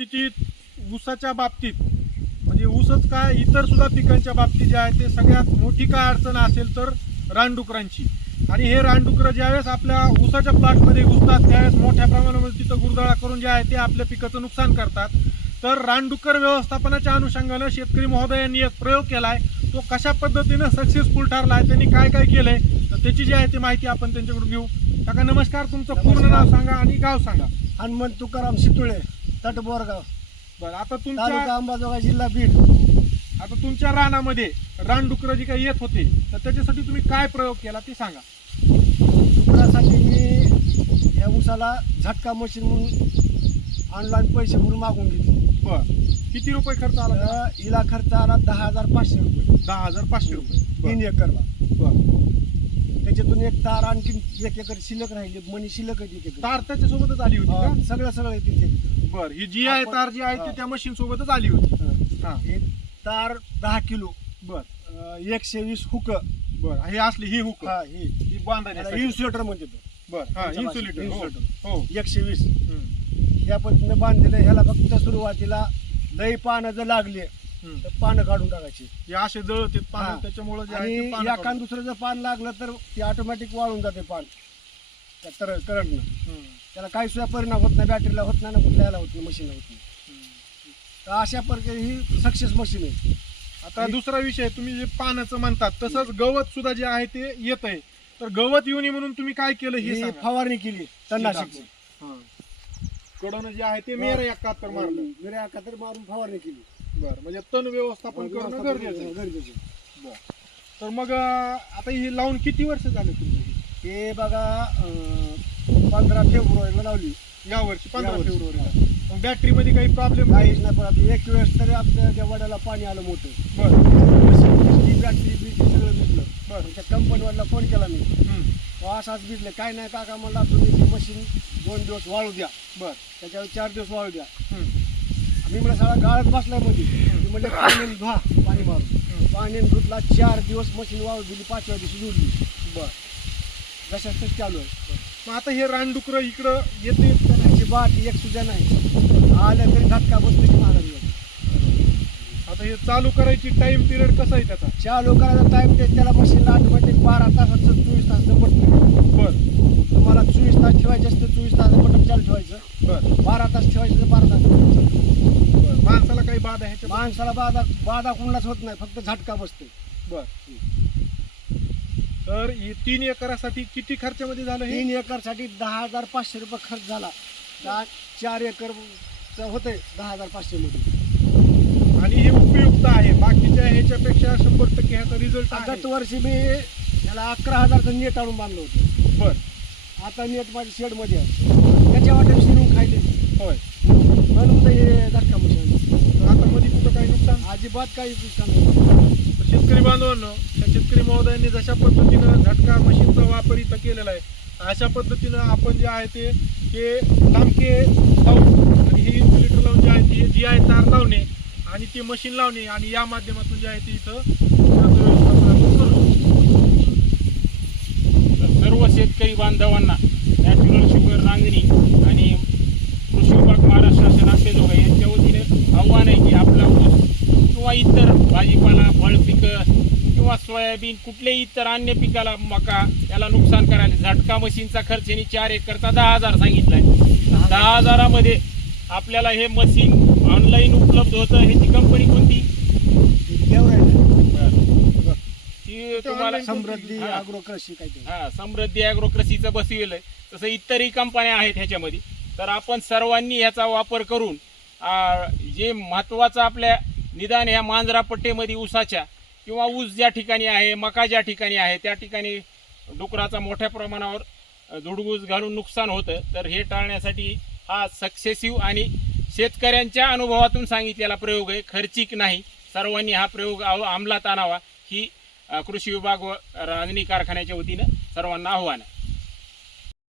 ऊसाच्या बाबतीत म्हणजे ऊसच काय इतर सुद्धा पिकांच्या बाबतीत जे आहे ते सगळ्यात मोठी काय अडचण असेल तर रानडुकरांची. आणि हे रानडुकरं ज्यावेळेस आपल्या ऊसाच्या प्लॉटमध्ये घुसतात त्यावेळेस मोठ्या प्रमाणामध्ये तिथं गुरदाळा करून जे आहे ते आपल्या पिकाचं नुकसान करतात. तर रानडुक्कर व्यवस्थापनाच्या अनुषंगानं शेतकरी महोदयांनी एक प्रयोग केला आहे. तो कशा पद्धतीनं सक्सेसफुल ठरला आहे, त्यांनी काय काय केलंय तर त्याची जी आहे ती माहिती आपण त्यांच्याकडून घेऊ. काका नमस्कार, तुमचं पूर्ण नाव सांगा आणि गाव सांगा. हनुमंत तुकाराम शितुळे, तट बोरगाव, बरं आता तालुका तुमच्या अंबाजोगाई, जिल्हा बीड. आता तुमच्या रानामध्ये रानडुकरं जी काही येत होते तर त्याच्यासाठी तुम्ही काय प्रयोग केला ते सांगा. डुकरासाठी मी या ऊसाला झटका मशीन म्हणून ऑनलाईन पैसे भरून मागून घेतले. बर किती रुपये खर्च आला त्याला? हिला खर्च आला 10,500 रुपये, 10,500 रुपये. 3 एकरला. बर त्याच्यातून एक तार आणखी 1 एकर शिल्लक राहिली, मनी शिल्लक आहे 1 एकर. तार त्याच्यासोबतच आली होती का? सगळं येते. बर ही जी आहे तार जी आहे ती त्या मशीन सोबतच आली होती. हा एक तार 10 किलो, बर 120 हुक. बर हे असली ही हुक ही बांधायची इन्सुलेटर म्हणते तो. बर हा इन्सुलेटर. हो 120 या पद्धतीने बांधलेलं. ह्याला फक्त सुरुवातीला लई पानं जर लागले तर पानं काढून टाकायची. हे असे जळते पानं त्याच्यामुळे जे आहे ते आणि पानं एखाद दुसरं जर पान लागलं तर ते ऑटोमॅटिक वाळून जाते पान करंटनं. काढून. त्याला काही सुद्धा परिणाम होत नाही, बॅटरीला होत नाही ना कुठल्याला होत नाही, मशीनला होत नाही. तर अशा प्रकारे ही सक्सेस मशीन आहे. आता दुसरा विषय तुम्ही जे पानाचं म्हणतात तसंच गवत सुद्धा जे आहे ते येत आहे. तर गवत येऊ नये म्हणून तुम्ही काय केलं हे ही सांगा. फवारणी केली तणनाशकची. कडून जे आहे ते मेर एकाहत्तर मारलं. मिऱ्या कातर मारून फवारणी केली. बरं म्हणजे तण व्यवस्थापन करणं गरजेचं आहे. गरजेचं. बरं तर मग आता ही लावून किती वर्ष झाले तुमची? हे बघा 15 फेब्रुवारीला लावली. या वर्षी 15 यावर्षी. फेब्रुवारीला. मग बॅटरी मध्ये काही प्रॉब्लेम नाही? काहीच नाही पडत. एक वेळेस तरी आपल्या त्या वड्याला पाणी आलं मोठं. बरं बॅटरी बीज सगळं भिजलं. बरं त्या कंपनीवाला फोन केला मी, तो असाच भिजले. काय नाही काका म्हणला, तुम्ही ती मशीन 2 दिवस वाळू द्या, बरं त्याच्यावर 4 दिवस वाळू द्या. मी म्हणलं सगळा गाळत बसलाय मध्ये. मी म्हणलं पाणी धुवा, पाणी मारून. पाणी धुतला, 4 दिवस मशीन वाळू दिली, 5व्या दिवशी जोडली. बरं जशाच चालू आहे. मग आता हे रानडुकरं इकडं येते त्याची बाट एक सुद्धा नाही. आलं तरी धक्का बसतो की मागायला. आता हे चालू करायची टाइम पिरियड कसा आहे त्याचा? चालू करायचा टाइम त्याला मशीनला ऑटोमॅटिक 12 तासाचं 24 तासाचं बटन. बरं तुम्हाला 24 तास ठेवायचे असतं 24 तासाचं बटन चालू ठेवायचं. बरं 12 तास ठेवायचं तर 12 तास ठेवायचं. बरं माणसाला काही बाधा आहे ह्याच्या? माणसाला बाधा कुणालाच होत नाही, फक्त झटका बसते. बर तर 3 एकरासाठी किती खर्चामध्ये झालं हे? 3 एकरसाठी 10,500 रुपये खर्च झाला. 4 एकर होते 10,500 मध्ये. आणि हे उपयुक्त आहे, बाकीच्या ह्याच्यापेक्षा 100% ह्याचा रिझल्ट आहे. गत वर्षी मी याला 11,000चं नेट आणून बांधलं होतं. बर आता नेट माझ्या शेडमध्ये आहे, त्याच्या वाटेने शिरून खायले. होय म्हणून तर हे झटका मशीन. आता मध्ये कुठं काही नुकसान? अजिबात काही नुकसान नाही. तर शेतकरी बांधवांनो, त्या शेतकरी महोदयांनी जशा पद्धतीनं झटका मशीनचा वापर इथं केलेला आहे अशा पद्धतीनं आपण जे आहे ते लांबके लावून आणि हे इन्सुलेटर लावून जे आहे ते जी आहे तार लावणे आणि ते मशीन लावणे आणि या माध्यमातून जे आहे ते इथं व्यवस्थापन आपण करू. सर्व शेतकरी बांधवांना नॅचरल शुगर रांजणी आणि कृषी विभाग महाराष्ट्र शासन अंबाजोगाई यांच्या वतीने आव्हान आहे की आपला ऊस किंवा इतर भाजीपाला फळ पिकं किंवा सोयाबीन कुठल्याही इतर अन्य पिकाला मका याला नुकसान करायला झटका मशीनचा खर्च यांनी 4 एकरचा 10,000 सांगितला आहे. 10,000मध्ये आपल्याला हे मशीन ऑनलाईन उपलब्ध होतं. ह्याची कंपनी कोणती? ती तुम्हाला समृद्धी अॅग्रो कृषी काहीतरी. समृद्धी अॅग्रो कृषीचं बसविलं आहे. तसं इतरही कंपन्या आहेत ह्याच्यामध्ये. तर आपण सर्वांनी ह्याचा वापर करून जे महत्त्वाचं आपल्या निदान ह्या मांजरा पट्टेमध्ये ऊसाच्या किंवा ऊस ज्या ठिकाणी आहे, मका ज्या ठिकाणी आहे त्या ठिकाणी डुकराचा मोठ्या प्रमाणावर धुडगूस घालून नुकसान होतं. तर हे टाळण्यासाठी हा सक्सेसिव्ह आणि शेतकऱ्यांच्या अनुभवातून सांगितलेला प्रयोग आहे, खर्चिक नाही. सर्वांनी हा प्रयोग अंमलात आणावा ही कृषी विभाग व रांजणी कारखान्याच्या वतीनं सर्वांना आव्हान आहे.